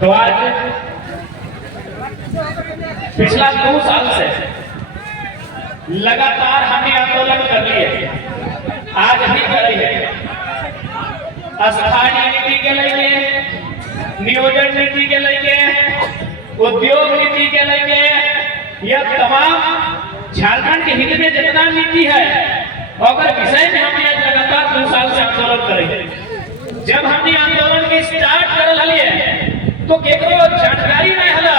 तो आज पिछला 2 साल से लगातार हमने आंदोलन कर लिए, आज भी कर रही है। स्थानीय नीति के लेके, नियोजन नीति के लेके, उद्योग नीति के लेके, यह तमाम झारखंड के हित में जितना नीति है अगर विषय में हमने लगातार 2 साल से आंदोलन करेंगे। जब हमने आंदोलन के स्टार्ट कर लिए तो केकरो जानकारी नहीं हला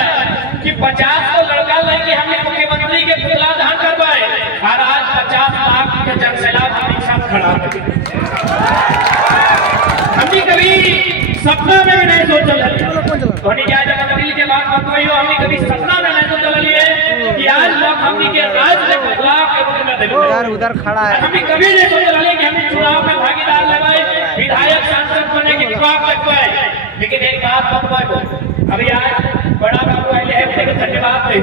कि 50 को लड़का लेके हमने मुख्यमंत्री के पुतला दान करवाए और आज 50 लाख के जनसैलाब हमारे साथ खड़ा है। हमने कभी सपना में भी नहीं सोचा तो क्या जगह दिल के बात बताई हो, हमने कभी सपना में नहीं सोचा लिए कि आज लोग हमने के राज में पुतला के रूप में देंगे। उधर खड़ा है, हमने कभी नहीं सोचा लिए कि हम चुनाव में भागीदार लगाए, विधायक सांसद बने के ख्वाब लगवाए। लेकिन एक बात बताओ, अभी आज बड़ा बाबू आए हैं, उनको धन्यवाद दे,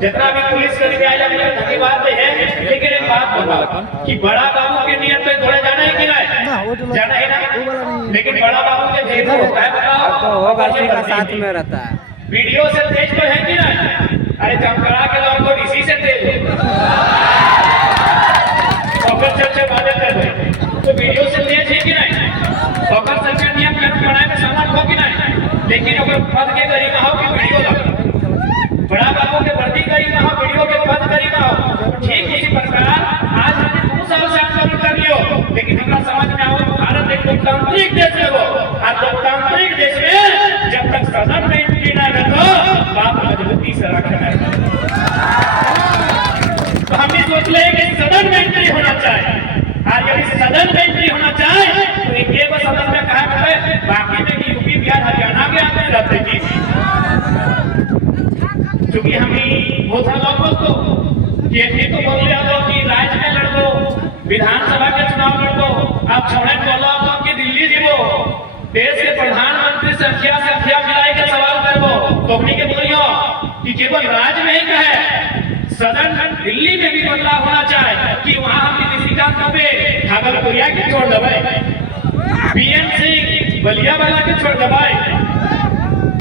जितना भी पुलिस कर्मी आए हैं धन्यवाद दे हैं। लेकिन एक बात बताओ कि बड़ा बाबू के नियत पे थोड़े जाना है कि नहीं? जाना है ना। लेकिन बड़ा बाबू के जेब में होता है, बताओ तो होगा का साथ में रहता है। वीडियो से तेज तो है कि नहीं? अरे जमकड़ा के लोग तो इसी से तेज है, से बातें कर रहे तो वीडियो से तेज है कि नहीं? सरकार नियम कानून बनाए में समाज हो कि नहीं? लेकिन अगर पद के गरीबा हो कि वीडियो लगा, बड़ा बाबू के वर्दी गरीबा हो, वीडियो के पद गरीबा हो। ठीक इसी प्रकार आज हमने 2 साल से आंदोलन कर लियो, लेकिन हमारा समझ में आओ भारत एक लोकतांत्रिक देश है वो, और लोकतांत्रिक देश में जब तक सदन में एंट्री ना करो बात मजबूती से रखना है। तो हम सोच ले कि सदन में एंट्री होना चाहिए, और यदि सदन में एंट्री होना चाहिए तो एक सदन में कहा गया है, बाकी में यूपी बिहार हरियाणा के आते रहते जी। क्योंकि हमें बहुत सारा लोग तो ये तो बोल रहे हो कि राज्य में लड़ दो, विधानसभा के चुनाव लड़ दो, आप छोड़े बोलो तो कि दिल्ली जीवो, देश के प्रधानमंत्री से अखिया मिलाए के सवाल करबो तो अपनी के बोलियो कि केवल राज्य में ही कहे सदन दिल्ली में भी बदलाव होना चाहिए कि वहां हम निशिकांत दुबे भागलपुरिया के छोड़ दबाए, बीएमसी बलिया वाला के छोड़ दबाए,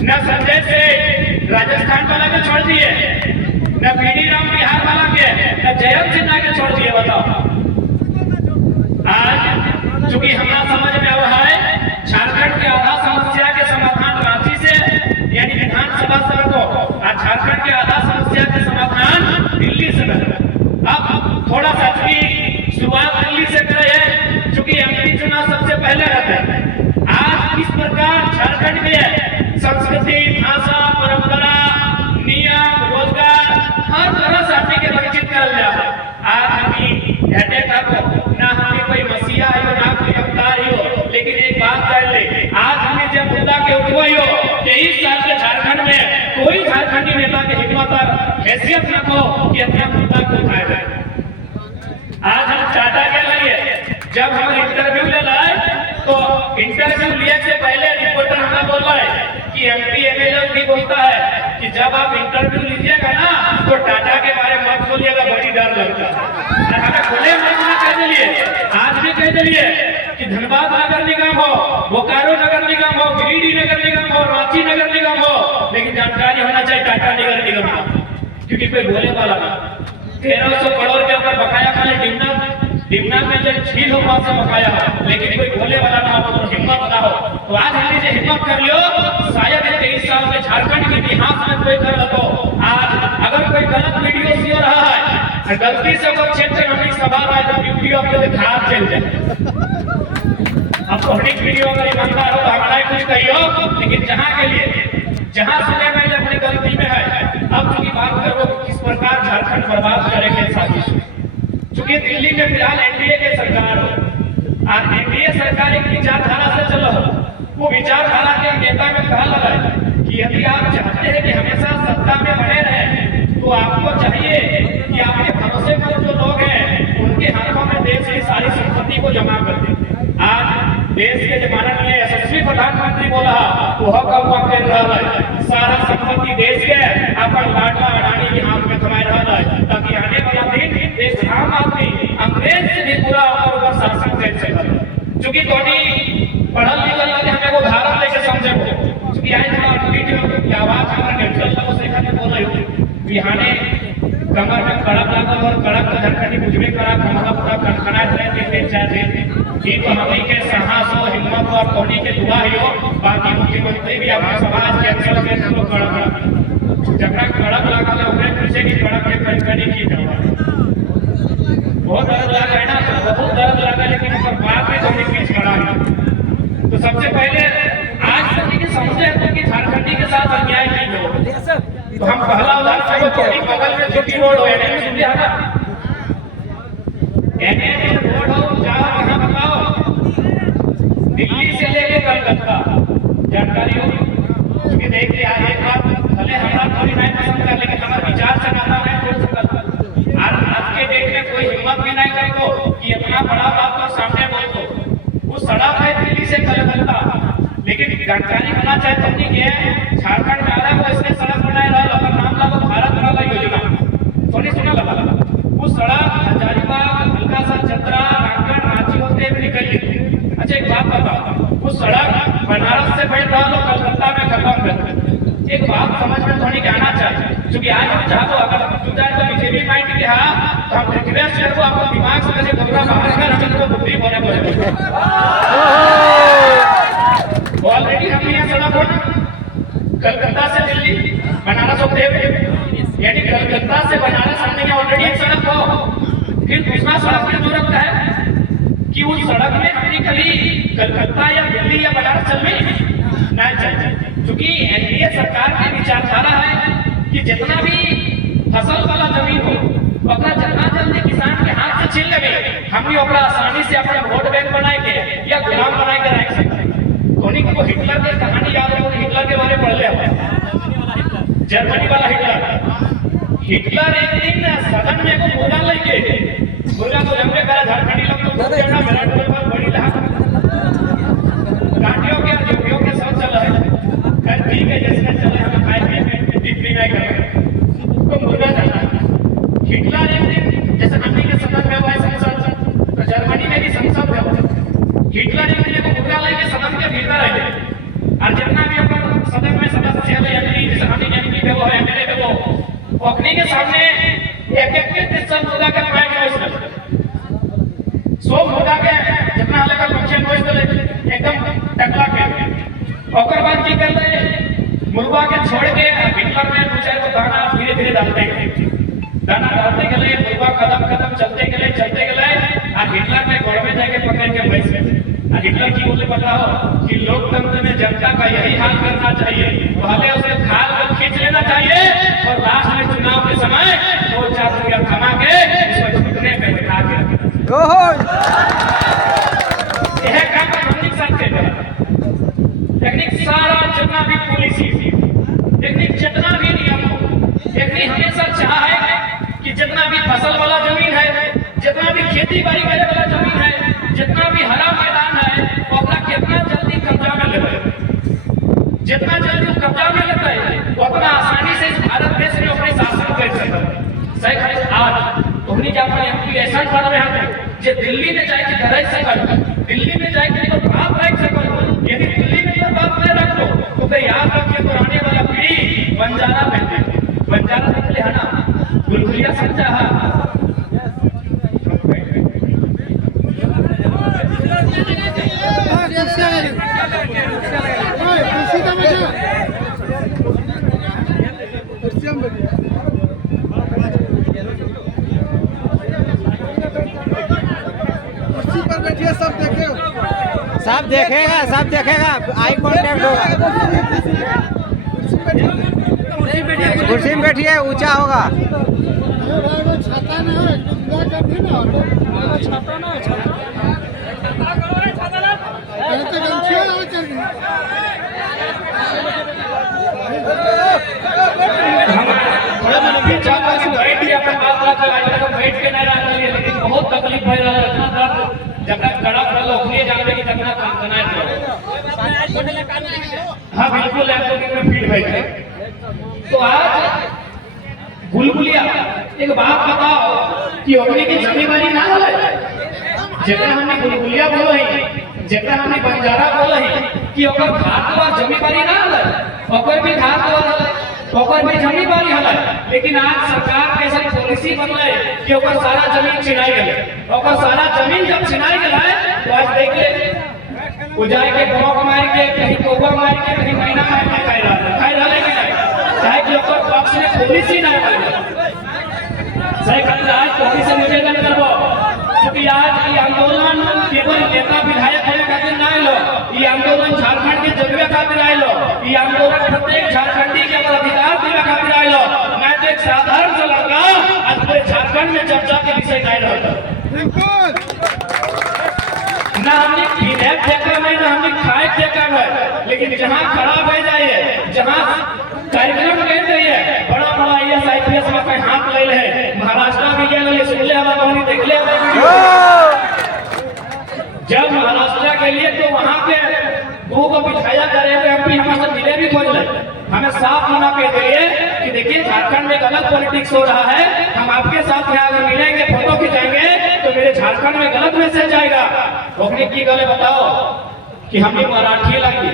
न संजय से राजस्थान वाला के छोड़ दिए, न पीडी राम बिहार वाला के, न जयंत सिन्हा के छोड़ दिए। बताओ आज चूंकि हमारा समझ में आ रहा है झारखंड के आधा समस्या के समाधान रांची से यानी विधानसभा से को, और झारखंड के आधा समस्या के समाधान दिल्ली से कर। अब थोड़ा सा शुरुआत दिल्ली से करे चूंकि एमपी चुनाव सबसे पहले रहता है। आज इस प्रकार झारखंड में संस्कृति, भाषा, परंपरा, नियम, रोजगार हर तरह से अपने के परिचित कर लिया। आज हमें हटे तक ना हमें कोई मसीहा हो ना कोई अवतार हो, लेकिन एक बात जान ले, आज हमें जब मुद्दा के उठवाई हो 23 साल के झारखंड में कोई झारखंडी नेता की हिम्मत और हैसियत न हो कि अपना मुद्दा को उठाए जाए। आज हम टाटा के लिए जब हम इंटरव्यू ले लाए तो इंटरव्यू लिए से पहले रिपोर्टर हमें बोल रहा है कि एमपी एमएलए भी बोलता है कि जब आप इंटरव्यू लीजिएगा ना तो टाटा के बारे में मत बोलिएगा, बड़ी डर लगता है। हमें खुले मन में कह दिए, आज भी कह दिए कि धनबाद नगर निगम हो, बोकारो नगर निगम हो, गिरिडीह नगर निगम हो, रांची नगर निगम हो, लेकिन जानकारी होना चाहिए टाटा नगर निगम का, क्योंकि कोई बोले वाला नहीं। 1300 करोड़ के ऊपर बकाया खाली डिमना में जो झील हो वहां से बकाया हो, लेकिन कोई बोले वाला ना हो, तो हिम्मत ना हो। तो आज हमने जो हिम्मत कर लियो शायद 23 साल में झारखंड के इतिहास में कोई कर लो। आज अगर कोई गलत वीडियो शेयर रहा है, गलती से वो क्षेत्र में सभा रहा है तो ड्यूटी अपने खराब चल जाए। अब तो हर एक वीडियो अगर ईमानदार हो तो हमारा कुछ कहियो, लेकिन जहाँ के लिए जहाँ सुने मैंने अपनी गलती में है। अब चूंकि बात करो किस प्रकार झारखंड बर्बाद करेंगे साजिश, चूंकि दिल्ली में फिलहाल एनडीए की सरकार हो और एनडीए सरकार एक विचारधारा से चलो, वो विचारधारा के नेता में कहा लगा कि यदि आप चाहते हैं कि हमेशा सत्ता में बने रहे तो आपको चाहिए कि आपके भरोसे पर जो लोग हैं उनके हाथों में देश की सारी संपत्ति को जमा कर दें। आज देश के जमाना में यशस्वी प्रधानमंत्री बोला वह कब कर रहा है सारा संपत्ति देश के अपन लाडला अडानी के हाथ में थमाए रहा है, ताकि आने वाला दिन देश आम आदमी अंग्रेज से भी पूरा और शासन कर सके। चूंकि धोनी पढ़ल लिखल हमें वो धारा लेके समझे, चूंकि आज कमर में कड़क लागल और कड़क तो झरकटी बुझबे करा कमरा पूरा कड़कड़ा रहे देते चाहे ये तो हमी के साहस और हिम्मत और कोनी के दुआ हो। बाकी मुख्यमंत्री भी अपने समाज के अंदर में हम लोग कड़क जकरा कड़क लागल उन्हें पूछे कि कड़क के कड़कड़ी की दवा बहुत दर्द लगा है ना, बहुत दर्द लगा, लेकिन उसका बात में थोड़ी पीछ खड़ा है। तो सबसे पहले आज तक ये समझे तो कि झारखंडी के साथ अन्याय की हो। तो हम पहला उदाहरण तो बगल में जीटी रोड हो एनएच सुनिया ना, एनएच रोड हो जहां वहां बताओ दिल्ली से लेके कलकत्ता जानकारी हो। क्योंकि देखिए आज एक बात भले हमारा थोड़ी नहीं पसंद कर, लेकिन हमारा विचार से नाता नहीं छोड़ सकता। आज के डेट में कोई हिम्मत भी नहीं करतो कि इतना बड़ा बात तो सामने बोल दो। वो सड़क है दिल्ली से कलकत्ता, लेकिन जानकारी होना चाहिए तो नहीं है झारखंड में आ रहा है इसने सड़क बनाए रहा अगर नाम लगा भारत वाला योजना तो नहीं सुना लगा वो सड़क हजारीबाग हल्का सा चतरा रामगढ़ रांची होते हुए निकली। अच्छा एक बात बताओ, वो सड़क बनारस से बढ़ रहा तो कलकत्ता में खत्म कर। एक बात समझ में थोड़ी आना चाहिए, क्योंकि आज हम चाहते अगर जुटा तो बीजेपी माइंड के हाँ तो हम रिक्वेस्ट करबो आपको दिमाग से कैसे घबरा बाहर कर हमको बुद्धि बोले बोले ऑलरेडी हम यहाँ सड़क हो कलकत्ता से दिल्ली बनारस होते हुए, यानी कलकत्ता से बनारस हमने यहाँ ऑलरेडी एक सड़क हो। फिर दूसरा सड़क की जरूरत है कि उस सड़क में हमने कभी कलकत्ता या दिल्ली या बनारस चल में ना चल, क्योंकि एनडीए सरकार की विचारधारा है कि जितना भी फसल वाला जमीन हो ओकरा जितना जल्दी किसान के हाथ से छीन लेबे हम भी ओकरा आसानी से अपना वोट बैंक बनाए के या गुलाम बनाए के रख सकते हैं। धोनी को हिटलर की कहानी याद है, हिटलर के बारे में पढ़ ले जर्मनी वाला हिटलर एक दिन सदन में को बोला लेके बोला तो हमने कहा झारखंडी लोग तो कहना मेरा टोल पर बड़ी रहा गाड़ियों के जोड़ियों के साथ चला है कर ठीक है जैसे चला हम खाए में टिप्पणी नहीं कर तो मुर्गा जाना हिटलर एक दिन जैसे हमने के सदन में हुआ संसद तो जर्मनी में भी संसद है हिटलर एक दिन को मुर्गा लेके सदन के भीतर आए और जितना भी अपन सदन में सदस्य है एमपी जैसे हमने एमपी पे वो एमएलए पे वो अपने के सामने एक सब मुर्गा के पाए गए उसमें सो मुर्गा के जितना अलग पक्षी नोच दे एकदम टकला के ओकर बाद की कर ले मुर्गा के छोड़ के हिटलर में दो चार को दाना धीरे धीरे डालते गए मुर्गा कदम चलते गए और हिटलर में गोड़ में जाके पकड़ के बैठ गए। हिटलर की बोले बताओ कि लोकतंत्र में जनता का यही हाल करना चाहिए, पहले उसे खाल को खींच लेना चाहिए और लास्ट में चुनाव के समय 2-4 रुपया थमा के उसको छूटने पे बैठा के यह काम टेक्निक साथ टेक्निक सारा जितना भी पॉलिसी टेक्निक जितना भी नियम टेक्निक हमेशा चाह है कि जितना भी फसल वाला जमीन है जितना भी खेती बाड़ी करे वाला जमीन है जितना भी हरा मैदान है ओकरा कितना जल्दी कब्जा में लेते जितना जल्दी कब्जा में लेते उतना आसानी से इस भारत देश में अपने शासन कर सकते सही। आज उन्हीं जाकर एमपी ऐसा कर रहे हैं जो दिल्ली में जाके रह सकल दिल्ली में जाके तो बात रख सकल यदि दिल्ली में तो बात नहीं रख लो तो याद रखिए तो आने वाला पीढ़ी बंजारा निकले है ना बुलबुलिया समझा है सब देखेगा आई कांटेक्ट होगा कुर्सी में बैठिए ऊंचा होगा छाता ना बहुत तकलीफ है जगह कड़ा पड़ल ओखने जाने की कितना काम करना है। हां बिल्कुल लैपटॉप में फीड है। तो आज बुलबुलिया एक बात बताओ कि ओखने की जिम्मेदारी ना है जेकरा हमने बुलबुलिया बोलो है जेकरा हमने बंजारा बोलो है कि ओकर घाट वाला जिम्मेदारी ना है ओकर भी घाट वाला ओकर भी जिम्मेदारी है। लेकिन आज सरकार कैसे पॉलिसी बनले कि ओकर सारा जमीन छिनाई गेले। ओकर सारा जमीन जब छिनाई गेले तो आज देख ले वो जाए के गांव मार के कहीं कौवा मार के कहीं महीना मार के खाई रहा है कि नहीं, चाहे कि ओकर पक्ष में पुलिस ही ना करे। सही कहता है, पुलिस से निवेदन करबो क्योंकि आज ये आंदोलन केवल नेता विधायक होने खातिर ना आइलो, ये आंदोलन झारखंड के जगवे खातिर आइलो, ये आंदोलन प्रत्येक झारखंडी के अधिकार देवे खातिर आइलो। मैं तो एक साधारण सा लड़का आज पूरे झारखंड में चर्चा के विषय गाय रहा ना हमने विधेयक देखा नहीं, ना हमने खाए देखा है, लेकिन जहाँ खराब हो जाए, जहाँ कार्यक्रम कह रही है, बड़ा बड़ा IAS में कोई हाथ ले है, महाराष्ट्र में गया ले सुन ले हवा कहानी देख ले जब महाराष्ट्र के लिए तो वहाँ पे दो को बिठाया करे तो MP हमारे मिले भी खोज ले, हमें साफ मना कर दिए कि देखिए झारखंड में गलत पॉलिटिक्स हो रहा है, हम आपके साथ यहाँ अगर मिलेंगे फोटो खिंचाएंगे तो मेरे झारखंड में गलत मैसेज जाएगा। ओकने की गले बताओ कि हमें मराठी लगी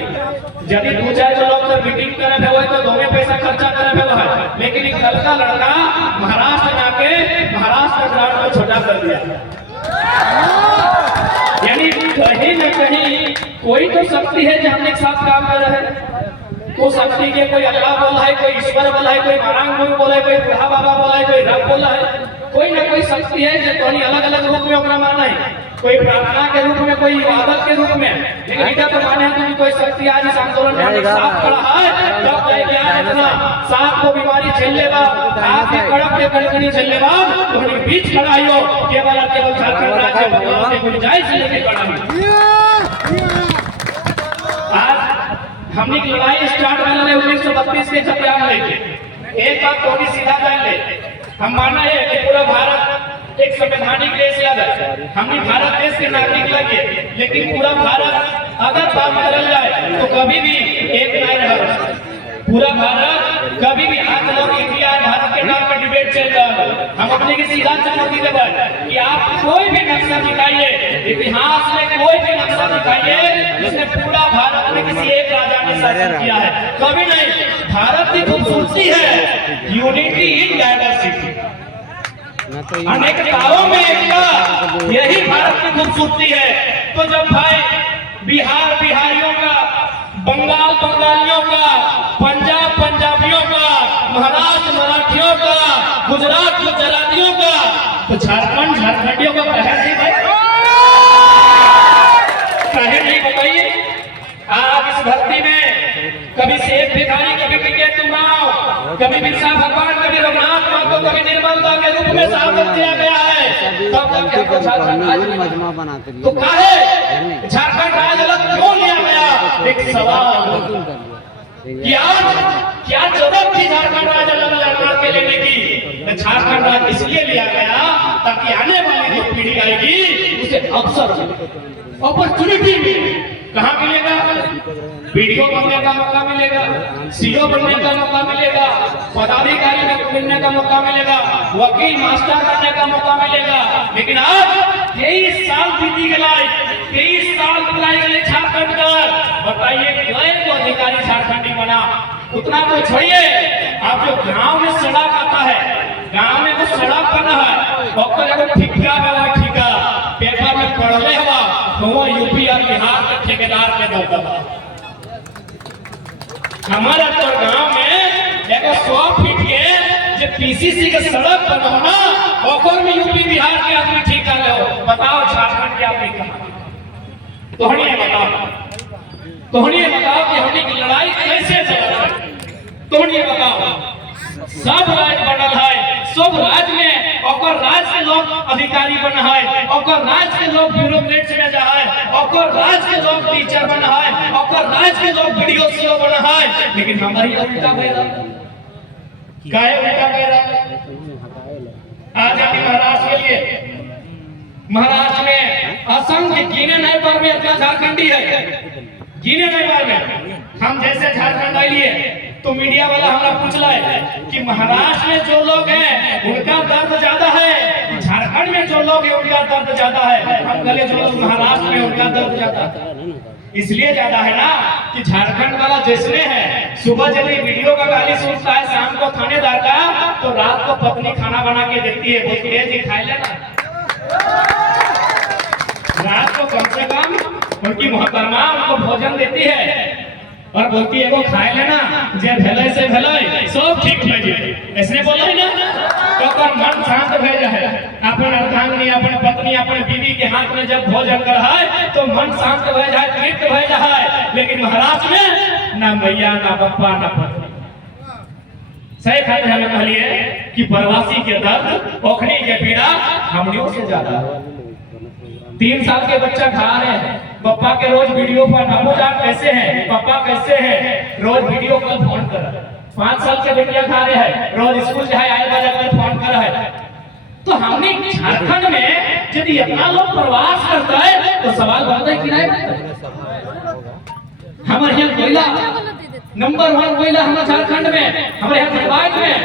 यदि दो चार लोग तो मीटिंग करे हुए तो दोगे पैसा खर्चा करे हुए है, लेकिन एक लड़का महाराष्ट्र जाके महाराष्ट्र ग्राउंड को छोटा कर दिया। यानी कहीं न कहीं कोई तो शक्ति है जो हम एक साथ काम कर रहे हैं। वो शक्ति के कोई अल्लाह बोला है, कोई ईश्वर बोला है, कोई मारांग बोला है, कोई बुढ़ा बाबा बोला है, कोई रब बोला है, कोई ना कोई शक्ति है जो तो अलग अलग रूप में ओकरा माना है, कोई प्रार्थना के रूप में, कोई इबादत के रूप में, लेकिन इधर तो माने हैं कि कोई शक्ति आज इस आंदोलन में साथ खड़ा है। जब जाएगा इतना साथ को बीमारी झेल लेगा, हाथ के कड़क के कड़कनी झेल लेगा, तो हमें बीच खड़ा हो केवल झारखंड राज्य बदलाव के गुंजाइश लेके खड़ा है। आज हमने की लड़ाई स्टार्ट करना है 1932 के चक्राम लेके। एक बात तो भी सीधा जान ले, हम माना है कि पूरा भारत एक संवैधानिक देश है, हमने भारत देश के नागरिक लगे, लेकिन पूरा भारत अगर बात करल जाए तो कभी भी एक नहीं रहा। पूरा भारत कभी भी आज लोग इंडिया भारत के नाम पर डिबेट चल रहा है। हम अपने की सीधा चुनौती देते कि आप कोई भी नक्शा दिखाइए, इतिहास में कोई भी नक्शा दिखाइए जिसने पूरा भारत में किसी एक राजा ने शासन किया है, कभी नहीं। भारत की खूबसूरती है यूनिटी इन डाइवर्सिटी, अनेकताओं में एकता, यही भारत की खूबसूरती है। तो जब भाई बिहार बिहारियों का, बंगाल बंगालियों का, पंजाब पंजाबियों का, महाराष्ट्र मराठियों का, गुजरात गुजरातियों का, तो झारखंड झारखंडियों का कहे नहीं भाई, कहे नहीं बताइए। आज इस धरती में कभी सेठ भिखारी, कभी टिकट तुमाओ, कभी बिरसा भगवान, कभी रघुनाथ मातो, कभी निर्मलता के रूप में शासन किया गया है। तब तक हमको झारखंड राज्य तो काहे झारखंड राज्य अलग क्यों लिया गया? एक सवाल कि आज क्या जरूरत थी झारखंड राज्य अलग के लेने की? झारखंड राज्य इसलिए लिया गया ताकि आने वाली जो पीढ़ी आएगी उसे अवसर अपॉर्चुनिटी मिले। कहाँ मिलेगा? वीडियो बनने का मौका मिलेगा, सीओ बनने का मौका मिलेगा, पदाधिकारी बनने का मौका मिलेगा, वकील मास्टर बनने का मौका मिलेगा। लेकिन आज 23 साल बीती गए, 23 साल बुलाए गए झारखंड का, बताइए कई को अधिकारी झारखंडी बना? उतना तो छोड़िए, आप जो गांव में सड़क आता है, गांव में तो सड़क बना है, ठिका वाला ठिका पेपर में पढ़ले हवा तो वो यूपी और बिहार के ठेकेदार के दबदबा। हमारा तो गांव में एक 100 फीट के जो PCC के सड़क बनवाना, ओकर में यूपी बिहार के आदमी ठीक कर लो। बताओ झारखंड के आदमी कहाँ? तोहनी बताओ कि हमने लड़ाई कैसे चल रहा है? तोहनी बताओ। सब राज्य बनल है, सब राज्य में ओकर राज्य के लोग अधिकारी बना है, ओकर राज्य के लोग ब्यूरोक्रेट से जा है, ओकर राज्य के लोग टीचर बना है, ओकर राज्य के लोग वीडियो सीओ बना है। लेकिन हमारी उल्टा गया, काहे उल्टा गया? आज हम महाराष्ट्र के लिए, महाराष्ट्र में असंख्य गिने नहीं पर में इतना झारखंडी है, गिने नहीं पर में। हम जैसे झारखंड आइए तो मीडिया वाला हमरा पूछला है कि महाराष्ट्र में जो लोग हैं उनका दर्द ज्यादा है, झारखंड में जो लोग हैं उनका दर्द ज्यादा है। हम कहले जो लोग महाराष्ट्र में उनका दर्द ज्यादा है, इसलिए ज्यादा है ना कि झारखंड वाला जिसने है सुबह जब ये वीडियो का गाली सुनता है शाम को थानेदार का, तो रात को पत्नी खाना बना के देती है, बोलती है जी खाए लेना। रात को कम से कम उनकी मोहतरमा उनको भोजन देती है और बोलती है वो खाए लेना, जे भले से भले सब ठीक हो जाए। ऐसे बोला है ना, तो कर मन शांत हो जाए। अपन अर्धांगिनी, अपन पत्नी, अपन बीवी के हाथ में जब भोजन कराए तो मन शांत हो जाए, तृप्त हो जाए। लेकिन महाराज में ना मैया, ना पप्पा, ना पत्नी। सही खाते हमें कहलिए कि प्रवासी के दर्द, ओखनी के पीड़ा हमनियों से ज्यादा। 3 साल के बच्चा खा रहे हैं, पापा के रोज वीडियो पर अबू जान कैसे हैं, पापा कैसे हैं, रोज वीडियो कॉल फोन कर। 5 साल के बेटिया खा रहे हैं, रोज स्कूल जाए आए बजे कर फोन कर है। तो हमने झारखंड में यदि इतना लोग प्रवास करता है तो सवाल बनता है कि नहीं, हमारे यहाँ कोयला नंबर 1 कोयला हमारे झारखंड में, हमारे यहाँ धनबाद में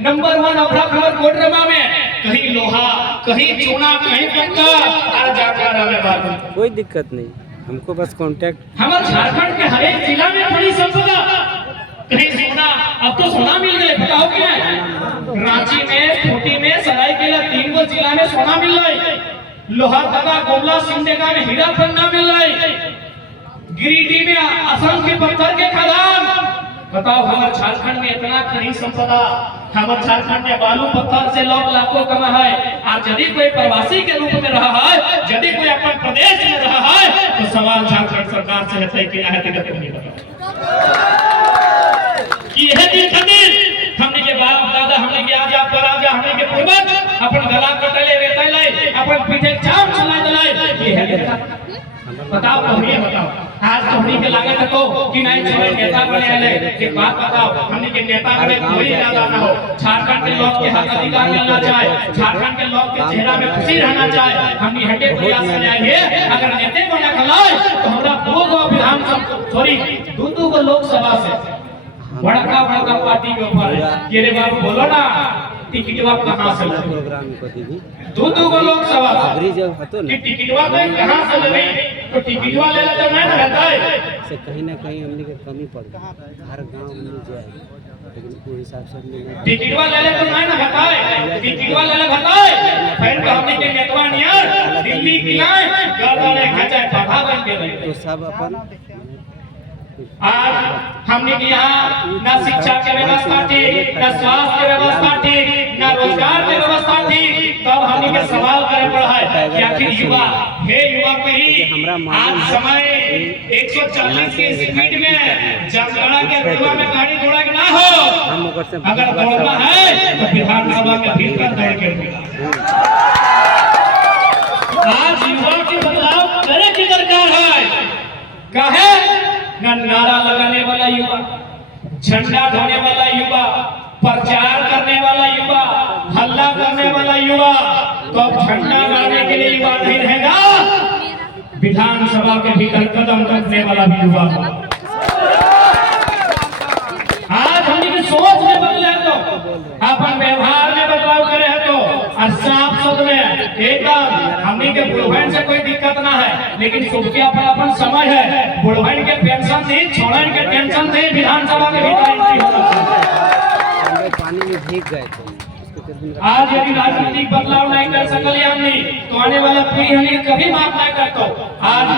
नंबर 1 अभरा खबर कोडरमा में, कहीं लोहा, कहीं चूना, कहीं पक्का, और जाकर हमें बात कोई दिक्कत नहीं, हमको बस कांटेक्ट। हमारे झारखंड के हर एक जिला में बड़ी संपदा, कहीं सोना, अब तो सोना मिल गए, पता हो क्या है? रांची में, खूंटी में, सरायकेला 3 गो जिला में सोना मिल रहा, लोहरदगा, गोमला, सिमडेगा में हीरा खन्ना मिल रहा, गिरिडीह में असंख्य पत्थर के खदान। बताओ हमारे झारखंड में इतना खनिज संपदा, हमारे झारखंड में बालू पत्थर से लोग लाखों कमा है। आज यदि कोई प्रवासी के रूप में रहा है, यदि कोई अपन प्रदेश में रहा है, तो सवाल झारखंड सरकार से है कि नहीं कि यह दिन खातिर हमने के बाप दादा, हमने के आजा पराजा, हमने के पूर्वज अपन गला कटले वेतले, अपन पीछे चाम चला दलाई, ये है। बताओ हमने, बताओ आज तो हमने के लागत को कि नहीं छोड़े नेता बने आले। एक बात बताओ, हमने के नेता में कोई ज्यादा ना हो, झारखंड के लोग के हक अधिकार मिलना चाहिए, झारखंड के लोग के चेहरा में खुशी रहना चाहिए। हमने हटे प्रयास करिए, अगर नेता बना खलाए तो हमरा 2 गो विधानसभा, सॉरी 2 गो लोकसभा से बड़का बड़का पार्टी के ऊपर ये रे बाबू बोलो ना, टिकटवा कहां से ले प्रोग्राम को दी 2 गो लोकसभा अबरी जब हतो ना कि टिकटवा कहां से ले, तो टिकटवा ले तो नहीं ना रहता है से कहीं ना कहीं हमने के कमी पड़ गई, हर गांव में जाए, लेकिन कोई हिसाब से हमने टिकटवा ले तो नहीं ना रहता है, टिकटवा ले रहता है। फिर तो हमने के नेतवा नियर दिल्ली की लाए गर्दन खचाए पाठा बन के रहे, तो सब अपन आज हमने के यहाँ न शिक्षा के व्यवस्था थी, न स्वास्थ्य के व्यवस्था थी, न रोजगार की व्यवस्था थी। तब हमने के सवाल करे पड़ा है कि आखिर युवा, हे युवा पीढ़ी, आज समय 140 की स्पीड में जामताड़ा के रोडवा में गाड़ी दौड़ा के ना हो, अगर दौड़ना है तो विधानसभा के भीतर दौड़ के। आज युवा के बदलाव करे की दरकार है, काहे न नारा लगाने वाला युवा, झंडा ढोने वाला युवा, प्रचार करने वाला युवा, हल्ला करने वाला युवा, तो अब झंडा गाने के लिए युवा नहीं रहेगा, विधानसभा के भीतर कदम रखने वाला भी युवा होगा। आज हमने की सोच में बदले तो, अपन व्यवहार में बदलाव करे है तो, और साफ शब्द में एकदम हमने के बुढ़वन से कोई दिक्कत ना है, लेकिन सबके अपन समय है। बुढ़वन के पेंशन नहीं, छोड़न के टेंशन नहीं, विधानसभा के भीतर एंट्री होगा। पानी में भीग गए थे। आज यदि राजनीतिक बदलाव नहीं कर सकल हमने, तो आने वाला पीढ़ी हमें कभी माफ नहीं करतो। आज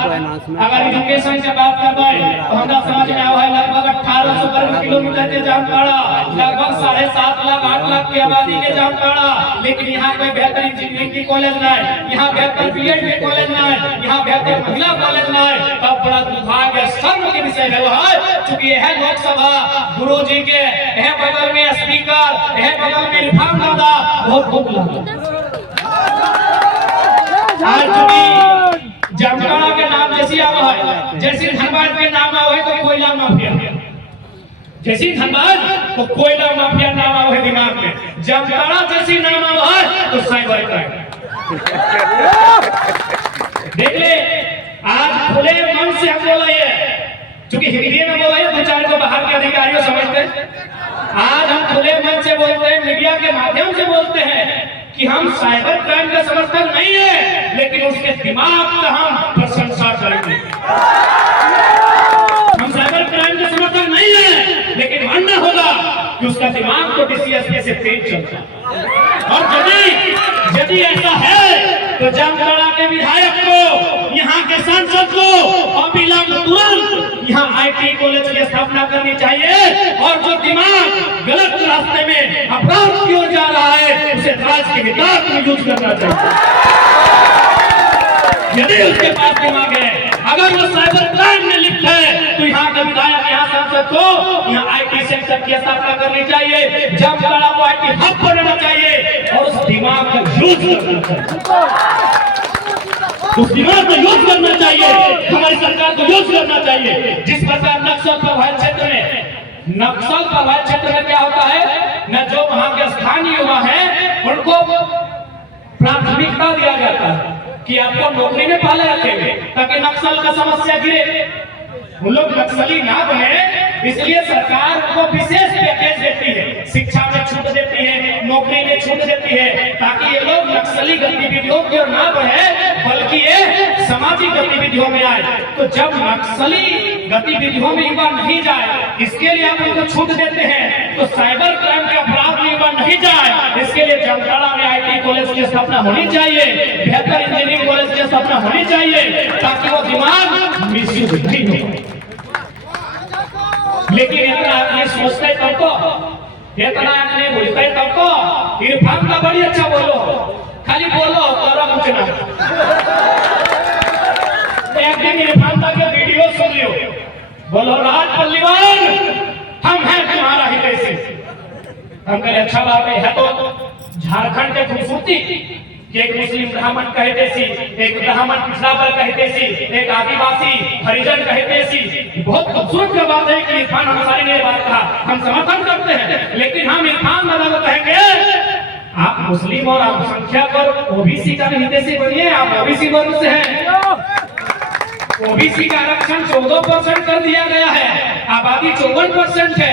अगर एजुकेशन से बात करबे तो हमरा समझ में आवे लगभग 1800 वर्ग किलोमीटर के जामताड़ा, लगभग 7.5 लाख 8 लाख की आबादी के जामताड़ा, लेकिन यहाँ कोई बेहतर इंजीनियरिंग की कॉलेज नहीं, यहाँ बेहतर बीएड के कॉलेज नहीं, यहाँ बेहतर महिला कॉलेज नहीं। तब बड़ा दुर्भाग्य शर्म के विषय है, चूंकि यह लोकसभा गुरुजी के यह बगल में स्पीकर, यह बगल में रिफॉर्म बहुत भूख लगा। आज चूंकि जामताड़ा के नाम जैसी आवा है, जैसे धनबाद के नाम आवा है तो कोयला माफिया, जैसी धनबाद तो कोयला माफिया नाम आवा है दिमाग में, जामताड़ा जैसी नाम आवा है तो साइबर क्राइम। देख ले, आज खुले मन से हम बोला ये, चूंकि हिंदी में बोला ये 2-4 को बाहर के अधिकारियों समझते हैं। आज हम खुले मन से बोलते हैं, मीडिया के माध्यम से बोलते हैं कि हम साइबर क्राइम का समर्थक नहीं है, लेकिन उसके दिमाग का हम प्रशंसा करेंगे। हम साइबर क्राइम का समर्थक नहीं है, ओबीसी एसटी से पेट चलता है। और यदि ऐसा है तो जामताड़ा के विधायक को, यहाँ के सांसद को अविलंब तुरंत यहाँ आईटी कॉलेज की स्थापना करनी चाहिए। और जो दिमाग गलत रास्ते में अपराध की ओर जा रहा है उसे राज्य के विकास में यूज करना चाहिए। यदि उसके पास दिमाग है, अगर वो साइबर क्राइम में लिप्त है तो यहाँ के विधायक, यहाँ सांसद को यहाँ आईटी सेक्टर की स्थापना करनी चाहिए। जामताड़ा को आईटी हब बनाना चाहिए और उस दिमाग का यूज करना चाहिए। उस दिमाग को यूज करना चाहिए, हमारी सरकार को यूज करना चाहिए। जिस प्रकार नक्सल प्रभावित क्षेत्र में क्या होता है न, जो वहाँ के स्थानीय युवा है उनको प्राथमिकता दिया जाता है कि आपको नौकरी में पहले रखेंगे ताकि नक्सल का समस्या गिरे, वो लोग नक्सली ना बने। इसलिए सरकार उनको विशेष पैकेज देती है, शिक्षा में छूट देती है, नौकरी में छूट देती है, ताकि ये लोग नक्सली गतिविधियों की ओर ना बढ़े बल्कि ये सामाजिक गतिविधियों में आए। तो जब नक्सली गतिविधियों में युवा नहीं जाए, इसके लिए आप उनको छूट देते हैं। तो साइबर क्राइम के अपराध में युवा नहीं जाए, इसके लिए जामताड़ा में आईटी कॉलेज की स्थापना होनी चाहिए, बेहतर इंजीनियरिंग कॉलेज की स्थापना होनी चाहिए, ताकि वो दिमाग मिसयूज नहीं हो। लेकिन इतना आदमी सोचते तब तो, इतना आदमी बुझते तब तो। इरफान का बड़ी अच्छा बोलो, खाली बोलो करो कुछ ना। एक दिन इरफान का के वीडियो सुन लियो, बोलो राज पल्लीवाल हम हैं तुम्हारा ही कैसे। हम कहे अच्छा बात है तो झारखंड के खूबसूरती कि एक मुस्लिम ब्राह्मण कहते सी, एक ब्राह्मण पिछड़ा वर्ग कहते सी, एक आदिवासी हरिजन कहते सी। बहुत खूबसूरत की बात है कि इरफान अंसारी ने बात कहा, हम समर्थन करते हैं। लेकिन हम इरफान वाला कहेंगे आप मुस्लिम और अल्पसंख्यक और ओबीसी का हितैषी बनिए। आप ओबीसी वर्ग से हैं, ओबीसी का आरक्षण 14% कर दिया गया है, आबादी 54% है।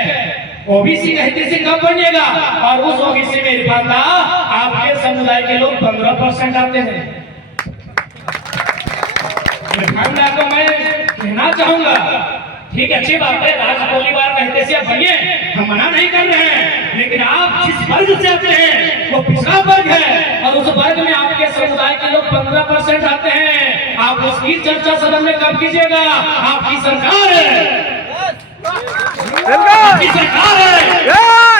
ओबीसी का हितैषी कब बनिएगा? और उस ओबीसी में इरफान दा आपके समुदाय के लोग 15% आते हैं। इरफान दा को मैं कहना चाहूंगा, ठीक है अच्छी बात है, राज पल्लीवाल का हितैषी आप बनिए, हम मना नहीं कर रहे हैं। लेकिन आप जिस वर्ग से आते हैं वो पिछड़ा वर्ग है और उस वर्ग में आपके समुदाय के लोग 15% आते हैं। आप उसकी चर्चा सदन में कब कीजिएगा? आपकी सरकार है, आपकी सरकार है।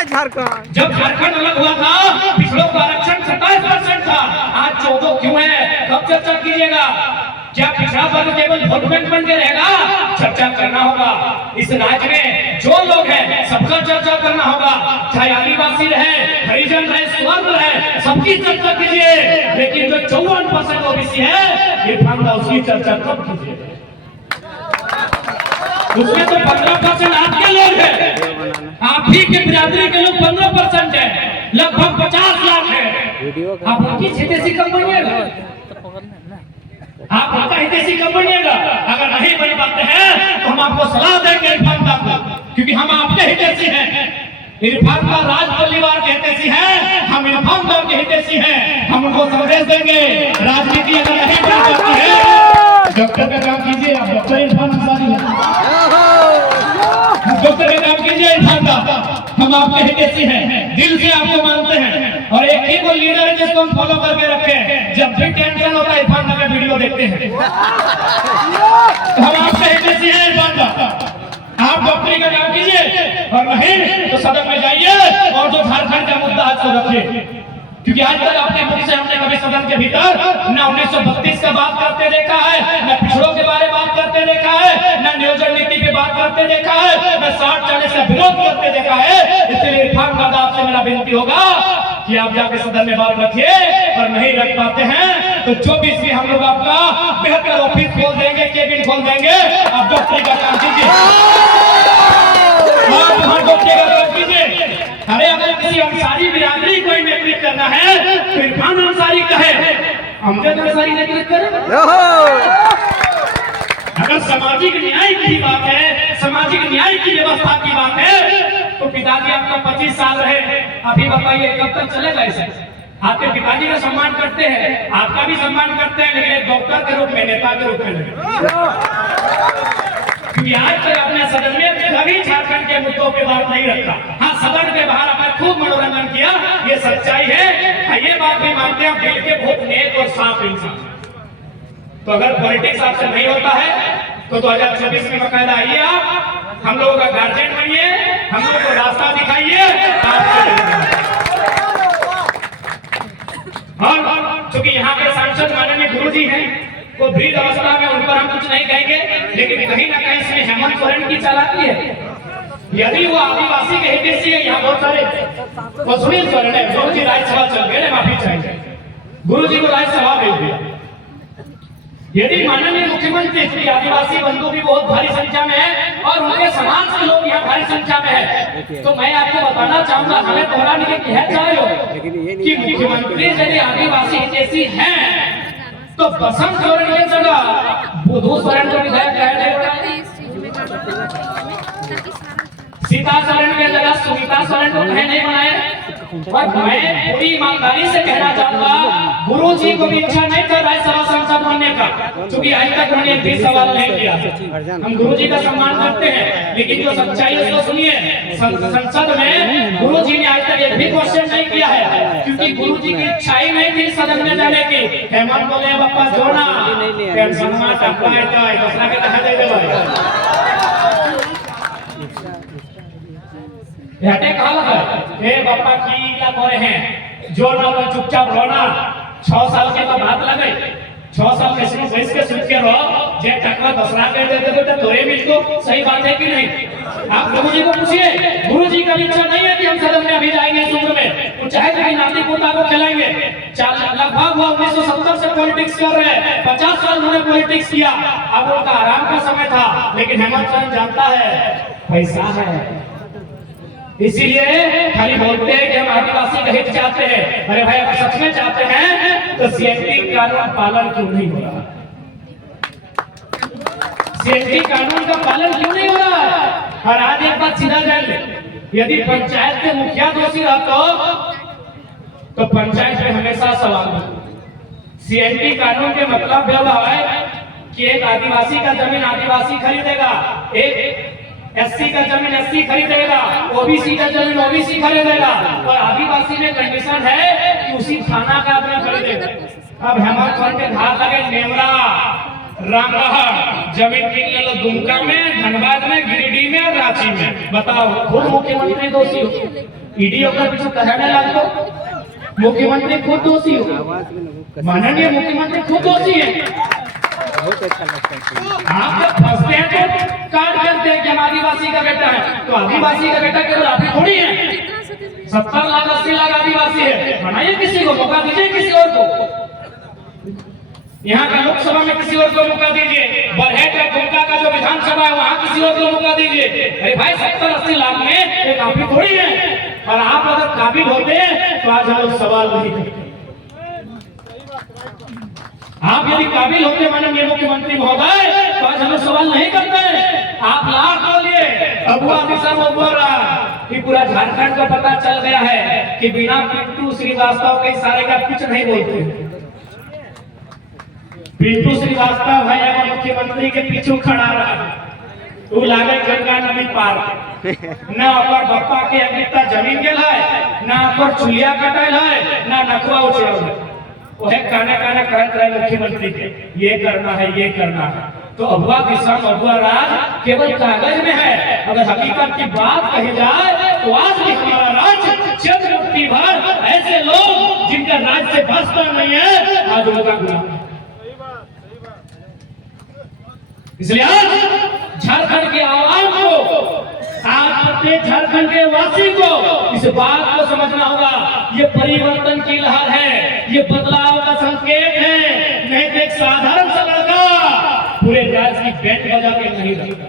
झारखंड जब झारखंड अलग हुआ था पिछड़ों का आरक्षण 27% था, आज 14 क्यों है? कब चर्चा कीजिएगा? क्या पिछड़ा वर्ग केवल वोट बैंक बन के रहेगा? चर्चा करना होगा। इस राज्य में जो लोग हैं सबका चर्चा करना होगा, चाहे आदिवासी रहे, हरिजन रहे, स्वर्ण रहे, सबकी चर्चा कीजिए। लेकिन जो 54% ओबीसी है इरफान दा उसकी चर्चा कब कीजिए? उसमें तो 15% आपके लोग हैं, आप ही के बिरादरी के लोग 15% है, लगभग 50 लाख है। आप उनकी हितैषी कब बनिएगा? आप उनका हितैषी कब बनिएगा? अगर नहीं बन पाते हैं तो हम आपको सलाह देंगे इरफान दा को, क्योंकि हम आपके हितैषी हैं। इरफान दा राज पल्लीवाल के हितैषी हैं, हम इरफान दा के हितैषी हैं। हम उनको संदेश देंगे, राजनीति अगर नहीं बन पाती है, डॉक्टर का काम कीजिए, आप डॉक्टर इरफान अंसारी हैं, डॉक्टर का काम कीजिए इरफान दा, हम आपके हितैषी हैं, दिल से आपको मानते हैं। और एक ही वो लीडर है जिसको हम फॉलो करके रखे हैं, जब भी टेंशन होता है इरफान दा का वीडियो देखते हैं। हम आपके हितैषी हैं इरफान दा, आप डॉक्टरी का काम कीजिए और नहीं तो सदन में जाइए और जो झारखंड का मुद्दा आज को रखिए। क्योंकि आज तक अपने मुख से हमने कभी सदन के भीतर न 1932 का बात करते देखा है, न पिछड़ों के बारे में बात करते देखा है, न नियोजन नीति पे बात करते देखा है, न 60-40 का विरोध करते देखा है। इसलिए इरफान दादा आपसे मेरा विनती होगा कि आप जाके सदन में बात रखिए, और नहीं रख पाते हैं तो 24 में हम लोग आपका बेहतर ऑफिस खोल देंगे, केबिन खोल देंगे, आप डॉक्टरी का काम कीजिए, आप वहां डॉक्टरी का काम कीजिए। अरे अगर किसी अंसारी बिरादरी को नेतृत्व करना है तो इरफान अंसारी कहे, अमजद अंसारी नेतृत्व करे। अगर सामाजिक न्याय की बात है, सामाजिक न्याय की व्यवस्था की बात है, तो पिताजी आपका 25 साल रहे, अभी बताइए कब तक चलेगा ऐसे? आपके पिताजी का सम्मान करते हैं, आपका भी सम्मान करते हैं, लेकिन एक डॉक्टर के रूप में, नेता के रूप में नहीं। क्योंकि आज तक अपने सदन में कभी झारखंड के मुद्दों पे बात नहीं रखा। हाँ, सदन के बाहर अपने खूब मनोरंजन किया, ये सच्चाई है। ये बात भी मानते हैं दिल के बहुत नेक और साफ इंसान। तो अगर पॉलिटिक्स आपसे नहीं होता है तो 2024 में बकायदा आइए, आप हम लोगों का गार्जियन बनिए, हम लोग को रास्ता दिखाइए। और चूंकि यहाँ के सांसद माननीय गुरुजी हैं, वो वृद्ध अवस्था में, उन पर हम कुछ नहीं कहेंगे, लेकिन कहीं ना कहीं इसमें हेमंत सोरेन की चालाकी है। यदि वो आदिवासी के हितैषी है, यहाँ बहुत सारे सुनील सोरेन है, गुरुजी राज्यसभा चल गए, माफी चाहिए, गुरुजी को राज्यसभा भेज दिया। यदि माननीय मुख्यमंत्री श्री आदिवासी बंधु भी बहुत भारी संख्या में है और उनके समाज के लोग यहाँ भारी संख्या में है, तो मैं आपको बताना चाहूंगा, हमें दोहराने की कह चाहे हो कि मुख्यमंत्री यदि आदिवासी हितैषी हैं तो बसंत सोरेन की जगह बुधू सोरेन को विधायक कह दे, सीता सोरेन की जगह सुनीता सोरेन को कहे नहीं बनाए। और मैं पूरी ईमानदारी से कहना चाहूंगा, गुरुजी को भी इच्छा नहीं था राज्यसभा सांसद बनने का, क्योंकि आज तक उन्होंने एक भी सवाल नहीं किया। हम गुरुजी का सम्मान करते हैं, लेकिन जो सच्चाई है उसको सुनिए। संसद में गुरुजी ने आज तक एक भी क्वेश्चन नहीं किया है, क्योंकि गुरुजी की इच्छा ही नहीं थी सदन में जाने की। हेमंत बोले बापा जोना पेंशन में टप्पा है, दूसरा के कहा जाएगा हटे कहा लगा, हे बापा की क्या करे हैं, जो ना तो चुपचाप रोना। 6 साल के तो बात लगे, 6 साल कैसे बैठ के सुन के रहो, जे टकरा दसरा कर देते तो तोरे मिल को सही बात है कि नहीं? आप गुरुजी को पूछिए, गुरुजी का इच्छा नहीं है कि हम सदन में अभी जाएंगे सूत्र में, वो चाहे कि नाती पोता को खिलाएंगे। लगभग वो 1970 से पॉलिटिक्स कर रहे हैं, 50 साल उन्होंने पॉलिटिक्स किया, अब उनका आराम का समय था। लेकिन हेमंत सोरेन जानता है पैसा है, इसीलिए खाली बोलते हैं कि हम आदिवासी का हित चाहते हैं। अरे भाई, अगर सच में चाहते हैं तो सीएनटी कानून पालन क्यों नहीं हो रहा? सीएनटी कानून का पालन क्यों नहीं हो रहा? और आज एक बात सीधा जान ले, यदि पंचायत के मुखिया दोषी रहता तो पंचायत में हमेशा सवाल होता। सीएनटी कानून के मतलब यह है कि एक आदिवासी का जमीन आदिवासी खरीदेगा, एक एससी का जमीन एससी खरीदेगा, ओबीसी का जमीन ओबीसी खरीदेगा, और आदिवासी में कंडीशन है कि उसी थाना का आदमी खरीदेगा। अब हेमंत सोरेन के घाट लगे नेमरा, रामगढ़ जमीन किन ले लो, दुमका में, धनबाद में, गिरिडीह में और रांची में। बताओ, खुद मुख्यमंत्री दोषी हो, ईडी होकर पीछे कहने लगो मुख्यमंत्री खुद दोषी हो, माननीय मुख्यमंत्री खुद दोषी है। बहुत अच्छा लगता है। आप जब फंसते हैं तो कार्ड करते हैं कि हम आदिवासी का बेटा है, तो आदिवासी का बेटा केवल आप ही थोड़ी है। 70 लाख 80 लाख आदिवासी है, बनाइए किसी को, मौका दीजिए किसी और को। यहाँ का लोकसभा में किसी और को मौका दीजिए, बरहेट का दुमका का जो विधानसभा है वहाँ किसी और को मौका दीजिए। अरे भाई, 70-80 लाख में एक आप ही थोड़ी है। और आप अगर काबिल होते हैं तो आज हम लोग सवाल नहीं करते। आप यदि काबिल होते माननीय मुख्यमंत्री महोदय तो आज हम सवाल नहीं करते। आप लाख बोलिए, अबुआ मिशन अबुआ रहा, ये पूरा झारखंड का पता चल गया है कि बिना पिंटू श्रीवास्तव के इशारे का कुछ नहीं बोलते। पिंटू श्रीवास्तव है अगर मुख्यमंत्री के पीछे खड़ा रहा, तू लागे गंगा नदी पार ना ओकर बप्पा के अगलिता जमीन गेल है, ना ओकर चुलिया कटल है, ना नखवा उछल है। ओहे काने काने कहत रहे मुख्यमंत्री के ये करना है, ये करना है। तो अबुआ किसान अबुआ राज केवल कागज में है, अगर हकीकत की बात कही जाए तो आज भी हमारा राज्य चंद्रमुक्ति भर ऐसे लोग जिनका राज्य से बसता नहीं है, आज उनका गुलाम। इसलिए आज झारखंड के आवाम को, आज प्रत्येक झारखंड के वासी को इस बात को समझना होगा, ये परिवर्तन की लहर है, ये बदलाव का संकेत है। नहीं तो एक साधारण सा लड़का पूरे राज्य की बैंड बजा के नहीं रहता।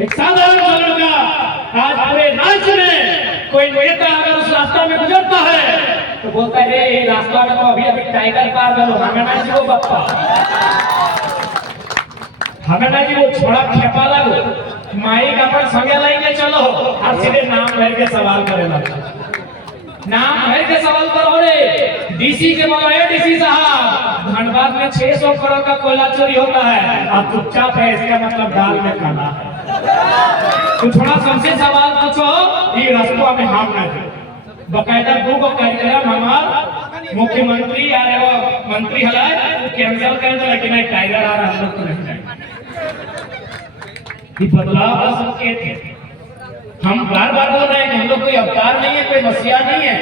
एक साधारण सा लड़का आज पूरे राज्य में कोई नेता अगर उस रास्ता में गुजरता है तो बोलता है ये रास्ता में तो अभी अभी टाइगर पार करो, हमें ना जीवो बप्पा, हमें ना कि वो छोड़ा खेपा लगो, माई का पर संगे लेके चलो और सीधे नाम भर के सवाल करे लगा। नाम भर के सवाल करो रे, डीसी के बोलो है डीसी साहब, धनबाद में 600 करोड़ का कोयला चोरी होता है, आप चुपचाप है, इसका मतलब दाल में खाना है। तो थोड़ा सबसे सवाल पूछो ये रास्ता में हम नहीं बकायदा दो को कार्यक्रम हमार मुख्यमंत्री आ रहे हो मंत्री हलाय कैंसिल कर दो लेकिन एक टाइगर आ रहा हम लोग तो नहीं जाएंगे। ये बदलाव आ सकते थे। हम बार बार बोल रहे हैं कि हम लोग कोई अवतार नहीं है, कोई मसीहा नहीं है,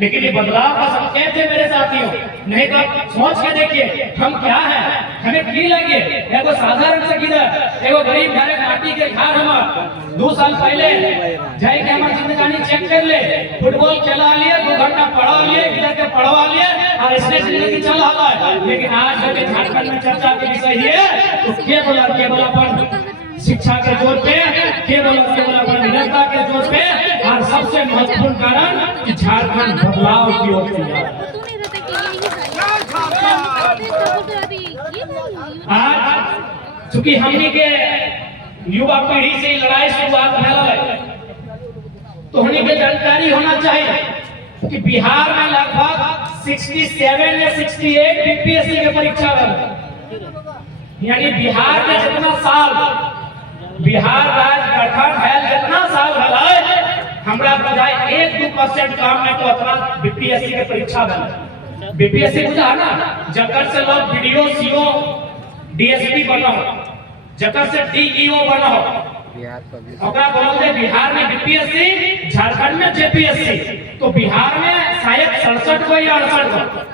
लेकिन ये बदलाव आ सकते थे मेरे साथियों। नहीं तो सोच के देखिए हम क्या है, हमें की लगे एगो साधारण से किधर एगो गरीब घरे माटी के घर हमार 2 साल पहले जाए के हमार जिंदगानी चेक कर ले, फुटबॉल खेला लिए, 2 घंटा पढ़ा लिए, किधर के पढ़वा लिए और इसने जिंदगी चल रहा है। लेकिन आज जो झारखंड में चर्चा के विषय है तो केवल अपन शिक्षा के जोर पे, केवल अपन निरंतरता के जोर पे, और सबसे महत्वपूर्ण कारण कि झारखंड बदलाव की ओर जा रहा है। आज चूंकि हमनी के युवा पीढ़ी से लड़ाई शुरुआत है तो हमनी के जानकारी होना चाहिए कि बिहार में लगभग 67 या 68 बीपीएससी के परीक्षा यानी बिहार में जितना साल बिहार राज्य गठन है जितना साल है हमरा बुझाए 1-2% काम में तो अपना बीपीएससी के परीक्षा बना बीपीएससी बुझा ना जकर से लोग वीडियो सीओ डीएसपी बनो जकर से डीईओ बनो ओकरा बोलते बिहार में बीपीएससी झारखंड में जेपीएससी तो बिहार में शायद 67 को या 68 को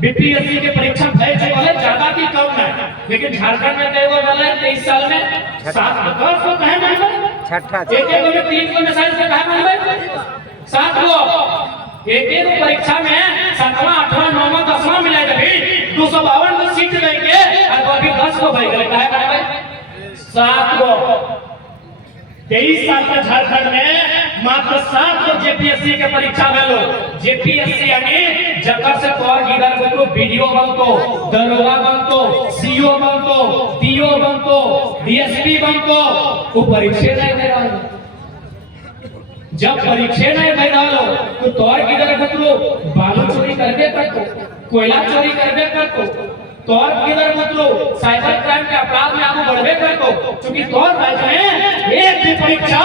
बीपीएससी के परीक्षा भय जो है ज्यादा की कम है, लेकिन झारखंड में कई बार वाले 23 साल में 7 को कहे नहीं छठा एक में 3 को में साइंस में कहे नहीं 7 को एक परीक्षा में 7वां 8वां 9वां 10वां मिला कभी 252 को सीट लेके और अभी 10 को भाई गए कहे भाई 7 को 23 साल का झारखंड में मात्र 7 को जेपीएससी के परीक्षा में लो जेपीएससी यानी जकर से तोर गिरर को वीडियो बनतो दरोगा बनतो सीओ बनतो पीओ बनतो डीएसपी बनतो वो परीक्षा नहीं दे रहा जब परीक्षा नहीं दे रहा तो तोर गिरर को बालू चोरी करके करतो कोयला चोरी करके करतो तोर किधर मतलब साइबर क्राइम के अपराध में आगे बढ़वे करतो क्योंकि तोर राज्य में एक भी परीक्षा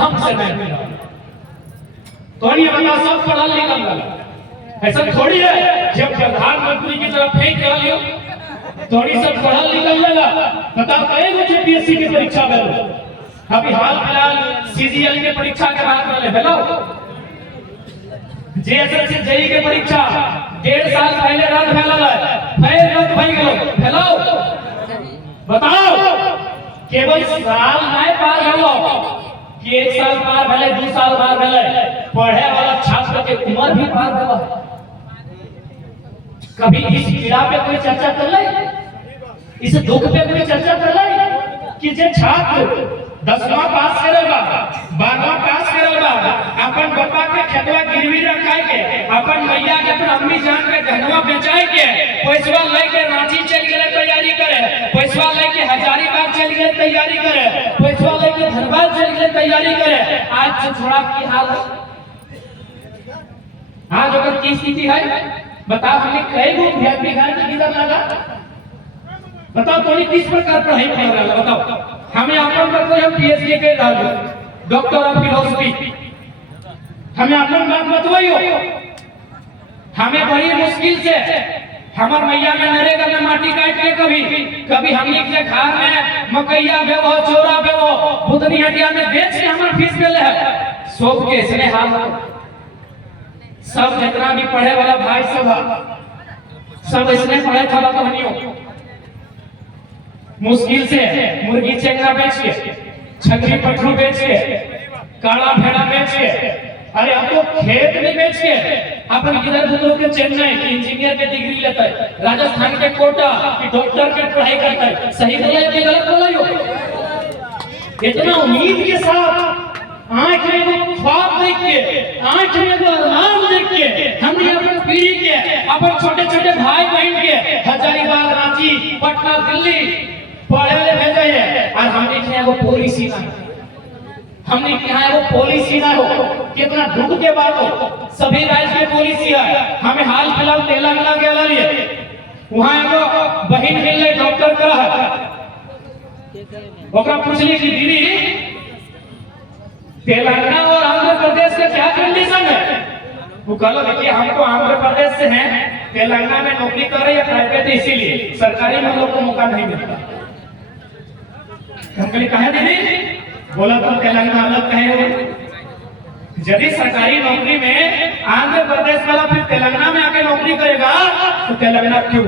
हमसे नहीं मिला तो ये बता सब पढ़ा लिखा गया ऐसा थोड़ी है जब प्रधानमंत्री की तरफ फेंक कर लियो थोड़ी सब पढ़ा लिखा लगा बताओ कई गो जेपीएससी की परीक्षा में अभी हाल फिलहाल सीजीएल की परीक्षा के बात में ले लो जेएसएससी जेई के परीक्षा 1.5 साल पहले रद्द भेला फिर रद्द भई गेलो हेलो बताओ केवल साल नहीं पार भेलो कि 1 साल पार भेले 2 साल पार भेले पढ़े वाला छात्र के उम्र भी पार भेला कभी इस पीड़ा पे कोई चर्चा कर ले इस दुख पे कोई चर्चा कर ले कि जे छात्र 10वां पास करेगा 12वां पास करेगा अपन पापा के खेतवा गिरवी रखाई के अपन मैया के अपन अम्मी जान के गहनवा बेचाई के पैसा लेके रांची चल गए तैयारी करे पैसा लेके हजारीबाग चल गए तैयारी करे पैसा लेके धनबाद चल गए तैयारी करे आज से थोड़ा की हाल आज अगर की स्थिति है बताओ हमने कई गो बिहार के किधर लगा बताओ तो किस प्रकार पढ़ाई कर रहा है बताओ हमें अपन पर कोई हम पीएचडी कर रहा है डॉक्टर ऑफ फिलॉसफी हमें अपन बात बताइयो हमें बड़ी मुश्किल से हमार मैया में नरेगा में माटी काट के कभी हमनी के घर में मकैया भेवो चोरा भेवो बुधनी हटिया में बेच के हमार फीस देले है सब के इसने हाल सब जितना भी पढ़े वाला भाई सब इसने पढ़े था कहानियों मुश्किल से मुर्गी चेंगा बेच के छकरी पटरू बेच के काला भेड़ा बेच के अरे अब तो खेत में बेच के अपन किधर बुजुर्ग के चेन्नई की इंजीनियर के डिग्री लेता है राजस्थान के कोटा की डॉक्टर के पढ़ाई करता है सही बोला है कि गलत बोला हो इतना उम्मीद के साथ आंख में वो ख्वाब देख के आंख में वो अरमान देख के हमने अपन पीढ़ी के अपन छोटे छोटे भाई बहन के हजारीबाग रांची पटना दिल्ली पढ़े ले भेजे हैं और हमने क्या वो पॉलिसी ना हमने क्या है वो पॉलिसी ना हो कितना दुख के बात हो सभी राज्य की पॉलिसी है हमें हाल फिलहाल तेलंगाना के लिए वहां एगो बहन मिल रही डॉक्टर करा है ओकरा पूछली कि दीदी तेलंगाना और आंध्र प्रदेश का क्या कंडीशन है? वो कहो देखिए हमको आंध्र प्रदेश से है, तेलंगाना में नौकरी कर रहे हैं प्राइवेट, इसीलिए सरकारी में लोग को मौका नहीं मिलता। हम कहे कहा दीदी बोला तो तेलंगाना अलग कहे हो। यदि सरकारी नौकरी में आंध्र प्रदेश वाला फिर तेलंगाना में आके नौकरी करेगा तो तेलंगाना क्यों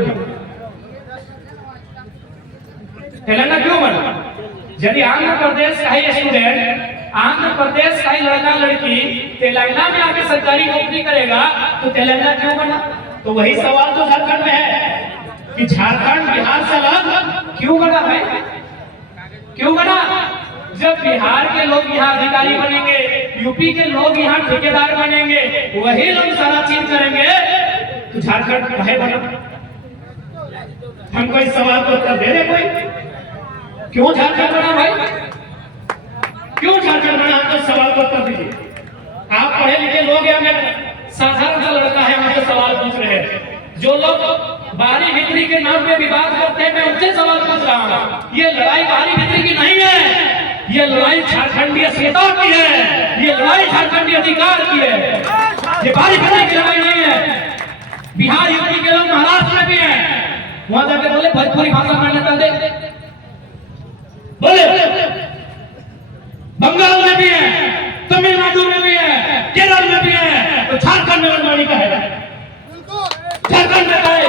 तेलंगाना क्यों बना? यदि आंध्र प्रदेश का ही स्टूडेंट, आंध्र प्रदेश का ही लड़का लड़की तेलंगाना में आके सरकारी नौकरी करेगा तो तेलंगाना क्यों बना? तो वही सवाल तो झारखंड में है कि झारखंड बिहार से अलग क्यों बना भाई? क्यों बना? जब बिहार के लोग यहाँ अधिकारी बनेंगे, यूपी के लोग यहाँ ठेकेदार बनेंगे, वही लोग सारा चीज करेंगे, तो झारखंड काहे बना? हमको इस सवाल को उत्तर दे दे कोई। क्यों झारखंड बना भाई? क्यों झारखंड बना? हमको सवाल को उत्तर दीजिए। आप पढ़े लिखे लोग या मैं साधारण सा लड़का है, हमसे सवाल पूछ रहे हैं। जो लोग बाहरी भीतरी के नाम पे विवाद करते हैं, मैं उनसे सवाल पूछ रहा हूँ। ये लड़ाई बाहरी भीतरी की नहीं है, ये लड़ाई झारखंडी अस्मिता की है, ये लड़ाई झारखंडी अधिकार की है। ये बाहरी भीतरी की लड़ाई नहीं है। बिहार यूपी के लोग महाराष्ट्र में भी हैं, वहां जाके बोले भोजपुरी भाषा मान्यता दे, बोले बंगाल में भी है, तमिलनाडु में भी है, केरल में भी है, तो झारखंड में मनमानी का है। झारखंड में है भाई।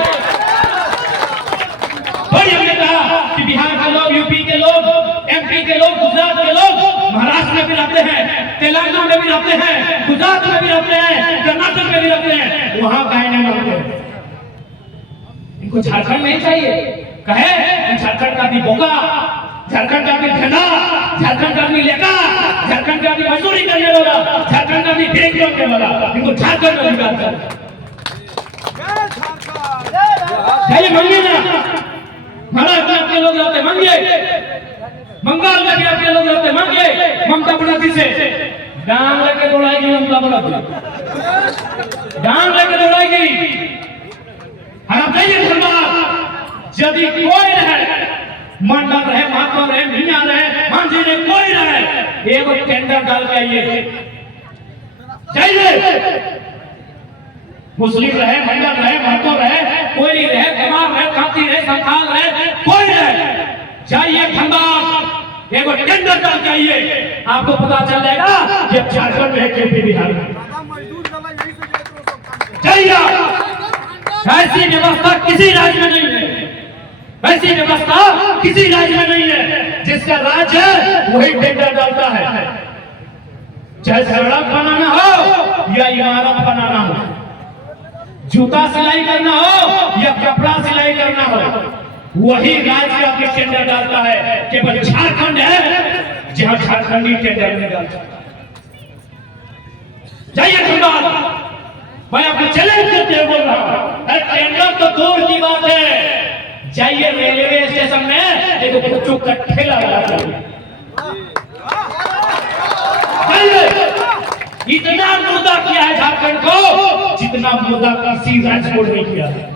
हमने कहा कि बिहार के लोग, यूपी के लोग, एमपी के लोग, गुजरात के लोग महाराष्ट्र में भी रहते हैं, तेलंगाना में भी रहते हैं, गुजरात में भी रहते हैं, कर्नाटक में भी रहते हैं, वहां काहे नहीं रहते हैं? इनको झारखंड नहीं चाहिए। कहे झारखंड का भी बोका, झारखंड का भी धना, झारखंड का भी लेका, झारखंड का भी मजदूरी करने वाला, झारखंड का भी बैंक रखने वाला, इनको झारखंड में निकाल कर मांगिए ना। महाराष्ट्र में आपके लोग रहते मांगिए, बंगाल में भी आपके लोग रहते मांगिए। ममता बनर्जी से डांग लेके दौड़ाएगी, ममता बनर्जी डांग लेके दौड़ाएगी। आप जाइए धनबाद, यदि कोई रहे, मंडल रहे, महात्मा रहे, मियां रहे, मांझी रहे, कोई रहे, एक टेंडर डाल के आइए, जाइए। मुस्लिम रहे, मंडल रहे, महतो रहे, कोई रहे, कमार रहे, काती रहे, संथाल रहे, कोई रहे, जाइए धनबाद, एक टेंडर डाल के आइए, आपको पता चल जाएगा कि झारखंड में है केपी बिहार में। जाइए। ऐसी व्यवस्था किसी राज्य में नहीं है, ऐसी व्यवस्था किसी राज्य में नहीं है। जिसका राज्य है वही टेंडर डालता है, चाहे सड़क बनाना हो या इमारत बनाना हो, जूता सिलाई करना हो या कपड़ा सिलाई करना हो, वही राज्य आपके टेंडर डालता है। केवल झारखंड है जहां झारखंडी टेंडर नहीं डालता। जाइए धनबाद, मैं आपको चैलेंज करते हुए बोल रहा हूं, टेंडर तो दूर की बात है, जाइए रेलवे स्टेशन में एक बच्चों का ठेला लगा दीजिए। इतना मुद्दा किया है झारखंड को जितना मुद्दा किसी राज्य को नहीं किया है।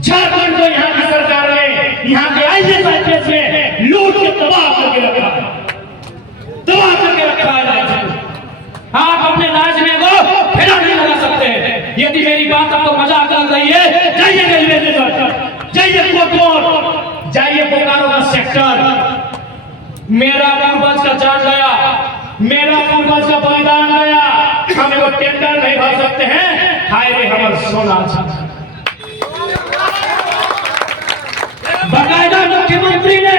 झारखंड को यहाँ की सरकार ने, यहाँ के IAS ने लूट के तबाह करके रखा है, तबाह करके रखा है राज्य को। आप अपने राज्य में वो फेरा नहीं लगा सकते। यदि मेरी बात आपको मजाक लग रही है, जाइए रेलवे स्टेशन, जाइए कोटपुर, जाइए बोकारो का सेक्टर। मेरा पूर्वज का जान गया, मेरा पूर्वज का बलिदान गया, हम वो टेंडर नहीं भर सकते हैं। हाय रे हमारा सोना। बकायदा मुख्यमंत्री ने,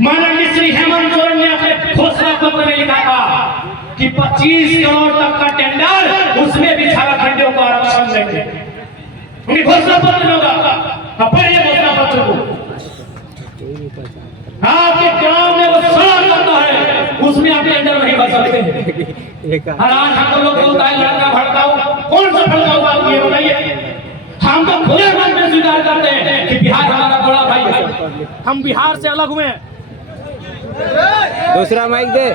माननीय श्री हेमंत सोरेन ने अपने घोषणा पत्र में लिखा था कि 25 करोड़ तक का टेंडर, उसमें भी झारखंडियों को आरक्षण देंगे। उन्हें घोषणा पत्र में होगा, पढ़िए घोषणा पत्र को। आपके गांव में वो सड़क करता है, उसमें आप टेंडर नहीं भर सकते। आज हम लोग बोलता है लड़का भड़काऊ, कौन सा भड़काऊ बात ये बताइए। हम तो खुले मन में स्वीकार करते हैं कि बिहार हमारा बड़ा भाई है, हम बिहार से अलग हुए। दूसरा माइक दे,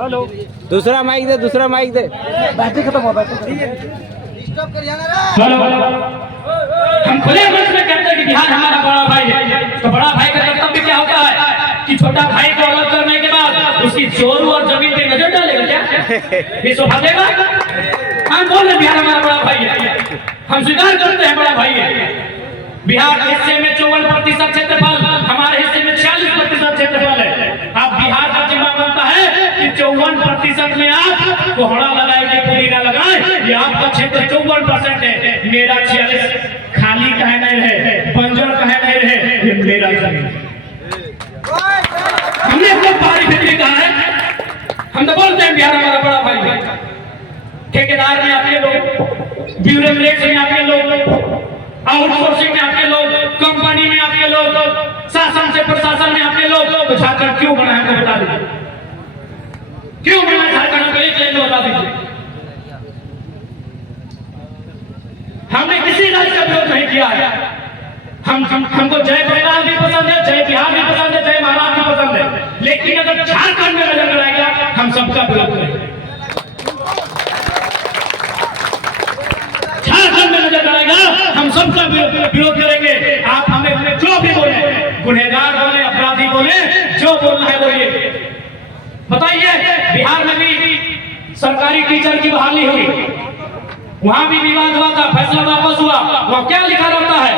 हेलो, दूसरा माइक दे, दूसरा माइक दे। बैटरी खत्म हो, बैटरी हेलो, हम खुले मन में कहते हैं कि बिहार हमारा बड़ा भाई है। तो बड़ा भाई का कर्तव्य क्या होता है कि छोटा भाई को अलग करने के बाद उसकी चोर और जमीन पे नजर डालेगा क्या? ये शोभा देगा? हम बोल रहे बिहार हमारा बड़ा भाई है, हम स्वीकार करते हैं बड़ा भाई है। बिहार के हिस्से में 54% क्षेत्रफल, हमारे हिस्से में 46% क्षेत्रफल है। अब बिहार का जिम्मा बनता है कि 54% में आप कोहड़ा लगाए कि पूरी ना लगाए। ये आपका क्षेत्र 54% है, मेरा 46 खाली कहे नहीं रहे, बंजर कहे नहीं रहे, ये मेरा जमीन। हमने तो पहाड़ी खेती कहा है, हम तो बोलते हैं बिहार हमारा बड़ा भाई है। ठेकेदार में आपके लोग, ब्यूरोक्रेट में आपके लोग, आउटसोर्सिंग में आपके लोग, कंपनी में आपके लोग, शासन से प्रशासन में आपके लोग, तो झारखंड क्यों बना है बता दीजिए, क्यों बना झारखंड को एक लाइन बता दीजिए। हमने किसी राज्य का विरोध नहीं किया है। हमको जय बंगाल भी पसंद है, जय बिहार भी पसंद है, जय महाराष्ट्र भी पसंद है, लेकिन अगर झारखंड में नजर आएगा हम सबका विरोध करेंगे। झारखंड में नजर आएगा हम सबका विरोध करेंगे। आप हमें जो भी बोले, गुनहगार बोले, अपराधी बोले, जो बोलना है बोलिए। बताइए बिहार में भी सरकारी टीचर की बहाली हुई, वहां भी विवाद हुआ था, फैसला वापस हुआ। वहां क्या लिखा रहता है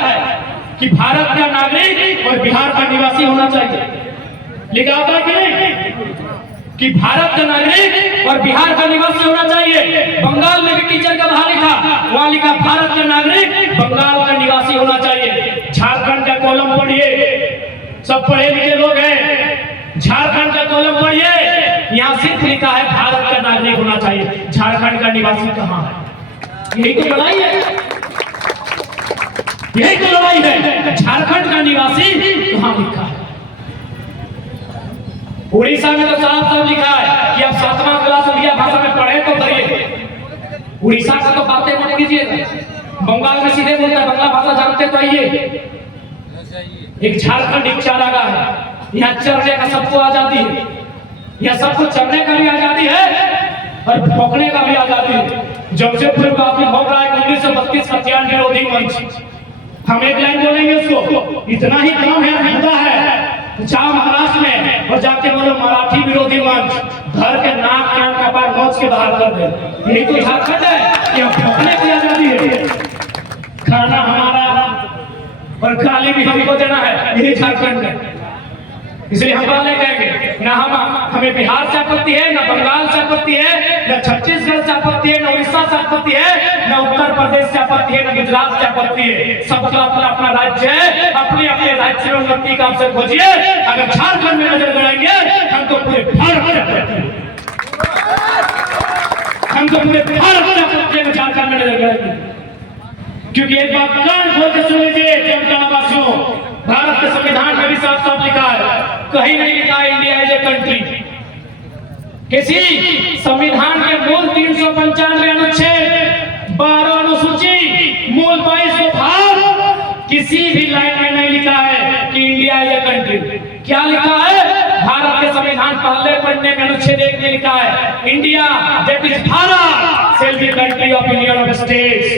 कि भारत का नागरिक और बिहार का निवासी होना चाहिए। लिखा होता है कि नहीं कि भारत का नागरिक और बिहार का निवासी होना चाहिए। बंगाल में भी टीचर का बहाली था, वहां लिखा भारत का नागरिक, बंगाल का निवासी होना चाहिए। झारखंड का कॉलम पढ़िए, सब पढ़े लिखे लोग हैं, झारखंड का कॉलम पढ़िए, यहाँ सिर्फ लिखा है भारत का नागरिक होना चाहिए, झारखंड का निवासी कहाँ है? यही तो लड़ाई है, यही तो लड़ाई है। झारखंड का निवासी कहाँ लिखा है? उड़ीसा में तो साफ साफ लिखा है कि आप 7वां क्लास उड़िया भाषा में पढ़े तो करिए। उड़ीसा का तो बातें मत कीजिएगा, बंगाल में सीधे बोलता है, बंगला भाषा जानते तो आइए। एक झारखंड एक चारागाह है, यहाँ चरने का सबको आजादी है, यहाँ सबको चरने का भी आजादी है और भोंकने का भी आजादी है। जमशेदपुर में आपने भोंक रहा है 1932 हत्याकांड विरोधी मंच, हम एक लाइन बोलेंगे उसको, इतना ही काम है, हिंदा है। जाओ महाराष्ट्र में और जाके बोलो मराठी विरोधी मंच, घर के नाक कान कपार नोच के बाहर कर दे। यही तो झारखंड है, ये भोंकने की आजादी है, खाना हमारा और गाली भी हमको देना है, यही झारखंड है। इसलिए हम वाले कहेंगे ना हमें बिहार से आपत्ति है, ना बंगाल से आपत्ति है, ना छत्तीसगढ़ से आपत्ति है, ना उड़ीसा से आपत्ति है, ना उत्तर प्रदेश से आपत्ति है, ना गुजरात से आपत्ति है। सबका अपना अपना राज्य है, अपने अपने राज्य में उन्नति का अवसर खोजिए। अगर झारखंड में नजर गड़ाएंगे हम तो पूरे भारत से आपत्ति है, हम तो पूरे भारत से आपत्ति है झारखंड में नजर गड़ाएंगे। क्योंकि एक बात कान खोल के सुन लीजिए जनतावासियों, भारत के संविधान में भी साफ साफ लिखा है, कहीं नहीं लिखा इंडिया इज ए कंट्री। किसी संविधान के मूल 395 अनुच्छेद 12 अनुसूची मूल 22 भाग किसी भी लाइन में नहीं लिखा है कि इंडिया इज ए कंट्री। क्या लिखा है? भारत के संविधान पहले पढ़ने में अनुच्छेद 1 में लिखा है India that is Bharat shall be country of union of states,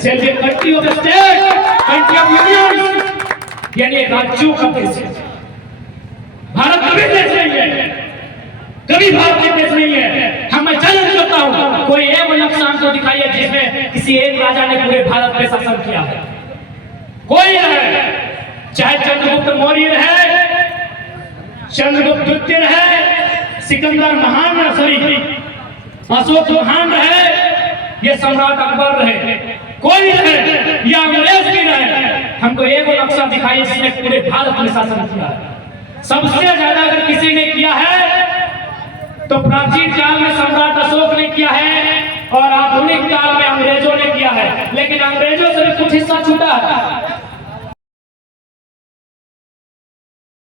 shall be country of state, country of union, यानी राज्यों का देश है। भारत कभी देश नहीं है, कभी भारत का देश नहीं है। हम मैं चैलेंज करता हूं, कोई एक नक्शा हमको दिखाइए जिसमें किसी एक राजा ने पूरे भारत पे शासन किया है। कोई नहीं, चाहे चंद्रगुप्त मौर्य रहे, चंद्रगुप्त द्वितीय रहे, सिकंदर महान सॉरी अशोक महान रहे, ये सम्राट अकबर रहे, कोई रहे या अंग्रेज भी रहे, हमको एक नक्शा दिखाइए जिसने पूरे भारत में शासन किया है। सबसे ज्यादा अगर किसी ने किया है तो प्राचीन काल में सम्राट अशोक ने किया है और आधुनिक काल में अंग्रेजों ने किया है, लेकिन अंग्रेजों से भी कुछ हिस्सा छूटा है।